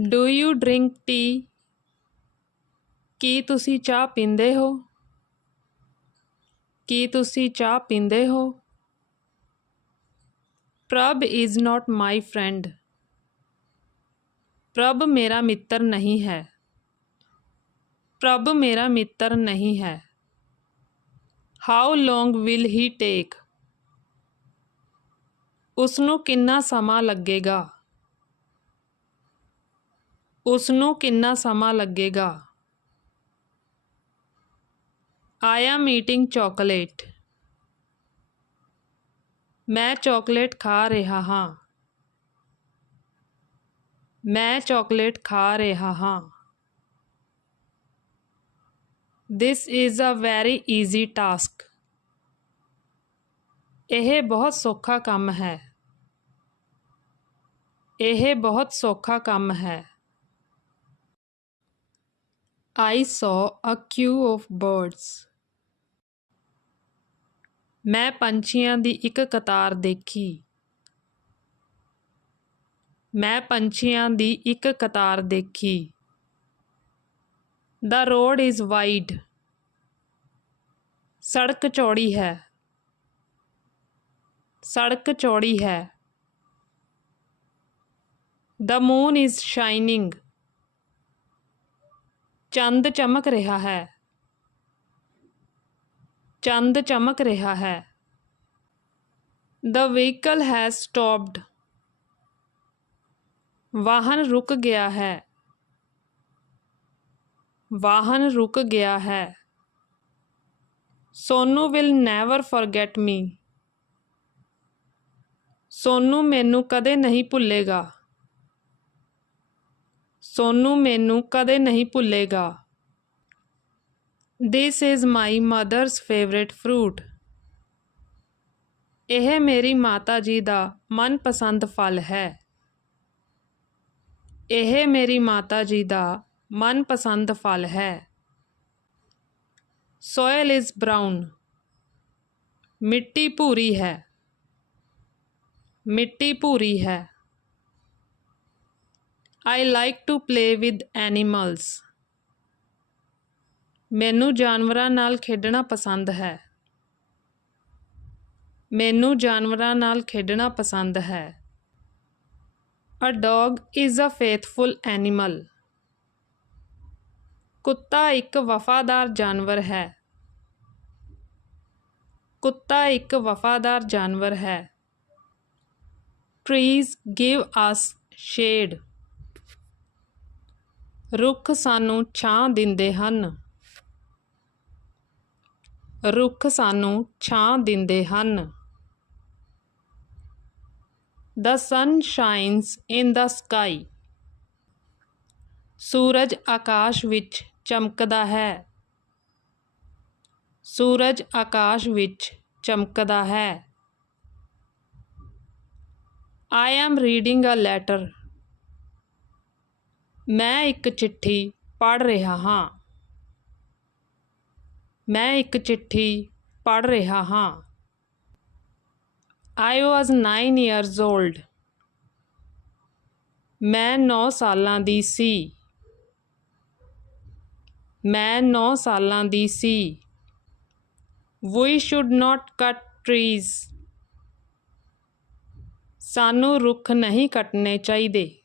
Do you drink tea ਕੀ ਤੁਸੀਂ ਚਾਹ ਪੀਂਦੇ ਹੋ? ਕੀ ਤੁਸੀਂ ਚਾਹ ਪੀਂਦੇ ਹੋ? ਪ੍ਰਭ ਇਜ਼ ਨਾਟ ਮਾਈ ਫਰੈਂਡ ਪ੍ਰਭ ਮੇਰਾ ਮਿੱਤਰ ਨਹੀਂ ਹੈ। ਪ੍ਰਭ ਮੇਰਾ ਮਿੱਤਰ ਨਹੀਂ ਹੈ। ਹਾਊ ਲੌਂਗ ਵਿਲ ਹੀ ਟੇਕ ਉਸ ਨੂੰ ਕਿੰਨਾ ਸਮਾਂ ਲੱਗੇਗਾ? ਉਸ ਨੂੰ ਕਿੰਨਾ ਸਮਾਂ ਲੱਗੇਗਾ? ਆਈ ਐਮ ਈਟਿੰਗ ਚਾਕਲੇਟ ਮੈਂ ਚਾਕਲੇਟ ਖਾ ਰਿਹਾ ਹਾਂ। ਮੈਂ ਚਾਕਲੇਟ ਖਾ ਰਿਹਾ ਹਾਂ। This is a very easy task ਇਹ ਬਹੁਤ ਸੌਖਾ ਕੰਮ ਹੈ। ਇਹ ਬਹੁਤ ਸੌਖਾ ਕੰਮ ਹੈ। I saw a queue of birds. ਮੈਂ ਪੰਛੀਆਂ ਦੀ ਇੱਕ ਕਤਾਰ ਦੇਖੀ ਮੈਂ ਪੰਛੀਆਂ ਦੀ ਇੱਕ ਕਤਾਰ ਦੇਖੀ The road is wide. ਸੜਕ ਚੌੜੀ ਹੈ ਸੜਕ ਚੌੜੀ ਹੈ The moon is shining. ਚੰਦ ਚਮਕ ਰਿਹਾ ਹੈ। ਚੰਦ ਚਮਕ ਰਿਹਾ ਹੈ। The vehicle has stopped. ਵਾਹਨ ਰੁਕ ਗਿਆ ਹੈ। ਵਾਹਨ ਰੁਕ ਗਿਆ ਹੈ। ਸੋਨੂ will never forget ਮੀ ਸੋਨੂ ਮੈਨੂੰ ਕਦੇ ਨਹੀਂ ਭੁੱਲੇਗਾ। ਸੋਨੂ ਮੈਨੂੰ ਕਦੇ ਨਹੀਂ ਭੁੱਲੇਗਾ। This is my mother's favorite fruit ਇਹ ਮੇਰੀ ਮਾਤਾ ਜੀ ਦਾ ਮਨਪਸੰਦ ਫਲ ਹੈ। ਇਹ ਮੇਰੀ ਮਾਤਾ ਜੀ ਦਾ ਮਨਪਸੰਦ ਫਲ ਹੈ। Soil is brown. ਮਿੱਟੀ ਭੂਰੀ ਹੈ। ਮਿੱਟੀ ਭੂਰੀ ਹੈ। I like to play with animals ਮੈਨੂੰ ਜਾਨਵਰਾਂ ਨਾਲ ਖੇਡਣਾ ਪਸੰਦ ਹੈ ਮੈਨੂੰ ਜਾਨਵਰਾਂ ਨਾਲ ਖੇਡਣਾ ਪਸੰਦ ਹੈ a dog is a faithful animal ਕੁੱਤਾ ਇੱਕ ਵਫਾਦਾਰ ਜਾਨਵਰ ਹੈ ਕੁੱਤਾ ਇੱਕ ਵਫਾਦਾਰ ਜਾਨਵਰ ਹੈ trees give us shade ਰੁੱਖ ਸਾਨੂੰ ਛਾਂ ਦਿੰਦੇ ਹਨ। ਰੁੱਖ ਸਾਨੂੰ ਛਾਂ ਦਿੰਦੇ ਹਨ। ਦ ਸਨ ਸ਼ਾਈਨਸ ਇਨ ਦ ਸਕਾਈ ਸੂਰਜ ਆਕਾਸ਼ ਵਿੱਚ ਚਮਕਦਾ ਹੈ। ਸੂਰਜ ਆਕਾਸ਼ ਵਿੱਚ ਚਮਕਦਾ ਹੈ। I am reading a letter ਮੈਂ ਇੱਕ ਚਿੱਠੀ ਪੜ੍ਹ ਰਿਹਾ ਹਾਂ। ਮੈਂ ਇੱਕ ਚਿੱਠੀ ਪੜ੍ਹ ਰਿਹਾ ਹਾਂ। ਆਈ was 9 years old. ਮੈਂ 9 ਸਾਲਾਂ ਦੀ ਸੀ। ਮੈਂ 9 ਸਾਲਾਂ ਦੀ ਸੀ। We should not cut trees. ਸਾਨੂੰ ਰੁੱਖ ਨਹੀਂ ਕੱਟਣੇ ਚਾਹੀਦੇ।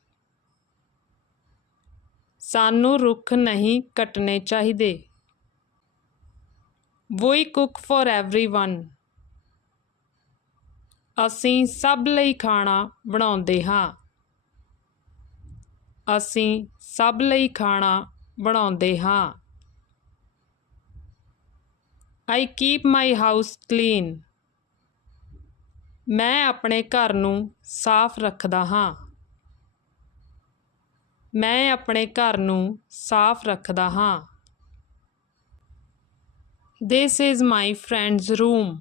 ਸਾਨੂੰ ਰੁੱਖ ਨਹੀਂ ਕੱਟਣੇ ਚਾਹੀਦੇ। We cook for everyone. ਅਸੀਂ ਸਭ ਲਈ ਖਾਣਾ ਬਣਾਉਂਦੇ ਹਾਂ। ਅਸੀਂ ਸਭ ਲਈ ਖਾਣਾ ਬਣਾਉਂਦੇ ਹਾਂ। I keep my house clean ਮੈਂ ਆਪਣੇ ਘਰ ਨੂੰ ਸਾਫ਼ ਰੱਖਦਾ ਹਾਂ। ਮੈਂ ਆਪਣੇ ਘਰ ਨੂੰ ਸਾਫ਼ ਰੱਖਦਾ ਹਾਂ This is my friend's room.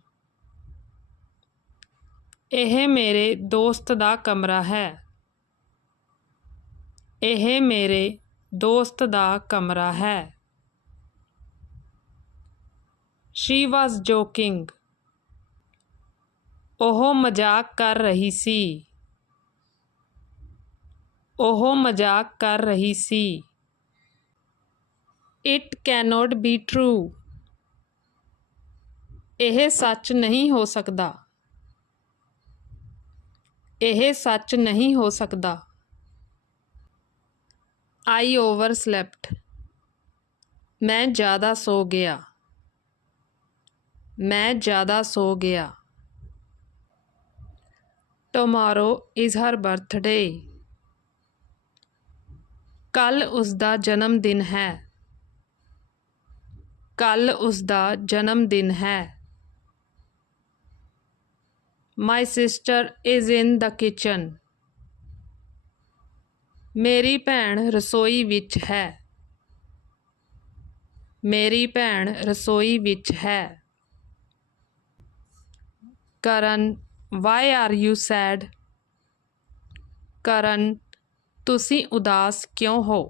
ਇਹ ਮੇਰੇ ਦੋਸਤ ਦਾ ਕਮਰਾ ਹੈ ਇਹ ਮੇਰੇ ਦੋਸਤ ਦਾ ਕਮਰਾ ਹੈ She was joking. ਉਹ ਮਜ਼ਾਕ ਕਰ ਰਹੀ ਸੀ ਉਹ ਮਜ਼ਾਕ ਕਰ ਰਹੀ ਸੀ। ਇਟ ਕੈਨੋਟ ਬੀ ਟਰੂ ਇਹ ਸੱਚ ਨਹੀਂ ਹੋ ਸਕਦਾ। ਇਹ ਸੱਚ ਨਹੀਂ ਹੋ ਸਕਦਾ। ਆਈ ਓਵਰ ਸਲੈਪਟ ਮੈਂ ਜ਼ਿਆਦਾ ਸੋ ਗਿਆ। ਮੈਂ ਜ਼ਿਆਦਾ ਸੋ ਗਿਆ। ਟੋਮਾਰੋ ਇਜ਼ ਹਰ ਬਰਥਡੇ ਕੱਲ ਉਸ ਦਾ ਜਨਮ ਦਿਨ ਹੈ। ਕੱਲ ਉਸ ਦਾ ਜਨਮ ਦਿਨ ਹੈ। My sister is in the kitchen ਮੇਰੀ ਭੈਣ ਰਸੋਈ ਵਿੱਚ ਹੈ। ਮੇਰੀ ਭੈਣ ਰਸੋਈ ਵਿੱਚ ਹੈ। ਕਰਨ ਵਾਈ ਆਰ ਯੂ ਸੈਡ ਕਰਨ ਤੁਸੀਂ ਉਦਾਸ ਕਿਉਂ ਹੋ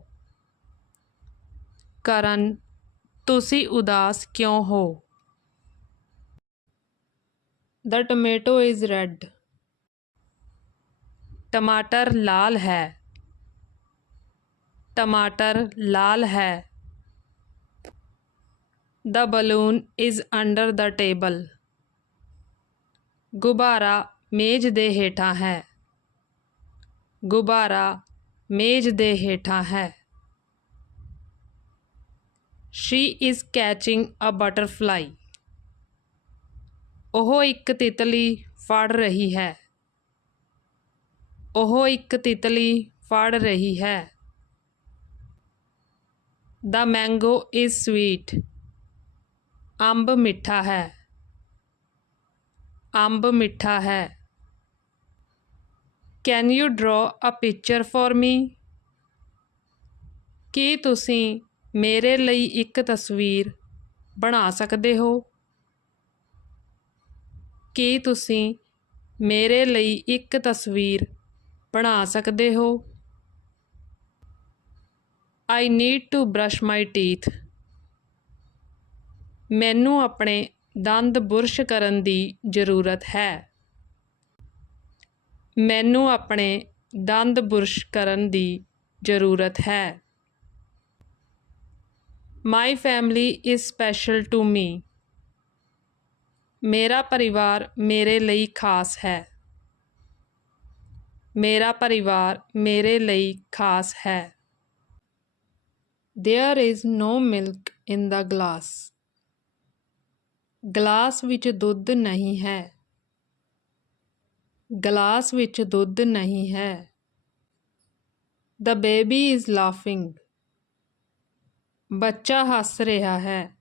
ਕਰਨ ਤੁਸੀਂ ਉਦਾਸ ਕਿਉਂ ਹੋ ਦ ਟੋਮੇਟੋ ਇਜ਼ ਰੈਡ ਟਮਾਟਰ ਲਾਲ ਹੈ ਟਮਾਟਰ ਲਾਲ ਹੈ the balloon is under the table ਗੁਬਾਰਾ ਮੇਜ਼ ਦੇ ਹੇਠਾਂ ਹੈ ਗੁਬਾਰਾ ਮੇਜ਼ ਦੇ ਹੇਠਾਂ ਹੈ she is catching a butterfly ਉਹ ਇੱਕ ਤਿਤਲੀ ਫੜ ਰਹੀ ਹੈ ਉਹ ਇੱਕ ਤਿਤਲੀ ਫੜ ਰਹੀ ਹੈ ਦ ਮੈਂਗੋ ਇਜ਼ ਸਵੀਟ ਅੰਬ ਮਿੱਠਾ ਹੈ ਅੰਬ ਮਿੱਠਾ ਹੈ can you draw a picture for me ਕੀ ਤੁਸੀਂ ਮੇਰੇ ਲਈ ਇੱਕ ਤਸਵੀਰ ਬਣਾ ਸਕਦੇ ਹੋ? ਕੀ ਤੁਸੀਂ ਮੇਰੇ ਲਈ ਇੱਕ ਤਸਵੀਰ ਬਣਾ ਸਕਦੇ ਹੋ? I need to brush my teeth ਮੈਨੂੰ ਆਪਣੇ ਦੰਦ ਬੁਰਸ਼ ਕਰਨ ਦੀ ਜ਼ਰੂਰਤ ਹੈ। ਮੈਨੂੰ ਆਪਣੇ ਦੰਦ ਬੁਰਸ਼ ਕਰਨ ਦੀ ਜ਼ਰੂਰਤ ਹੈ। My family is special to me ਮੇਰਾ ਪਰਿਵਾਰ ਮੇਰੇ ਲਈ ਖਾਸ ਹੈ। ਮੇਰਾ ਪਰਿਵਾਰ ਮੇਰੇ ਲਈ ਖਾਸ ਹੈ। There is no milk in the glass glass ਵਿੱਚ ਦੁੱਧ ਨਹੀਂ ਹੈ। ਗਲਾਸ ਵਿੱਚ ਦੁੱਧ ਨਹੀਂ ਹੈ। ਦ ਬੇਬੀ ਇਜ਼ ਲਾਫਿੰਗ ਬੱਚਾ ਹੱਸ ਰਿਹਾ ਹੈ।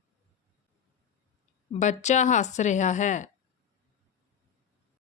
ਬੱਚਾ ਹੱਸ ਰਿਹਾ ਹੈ।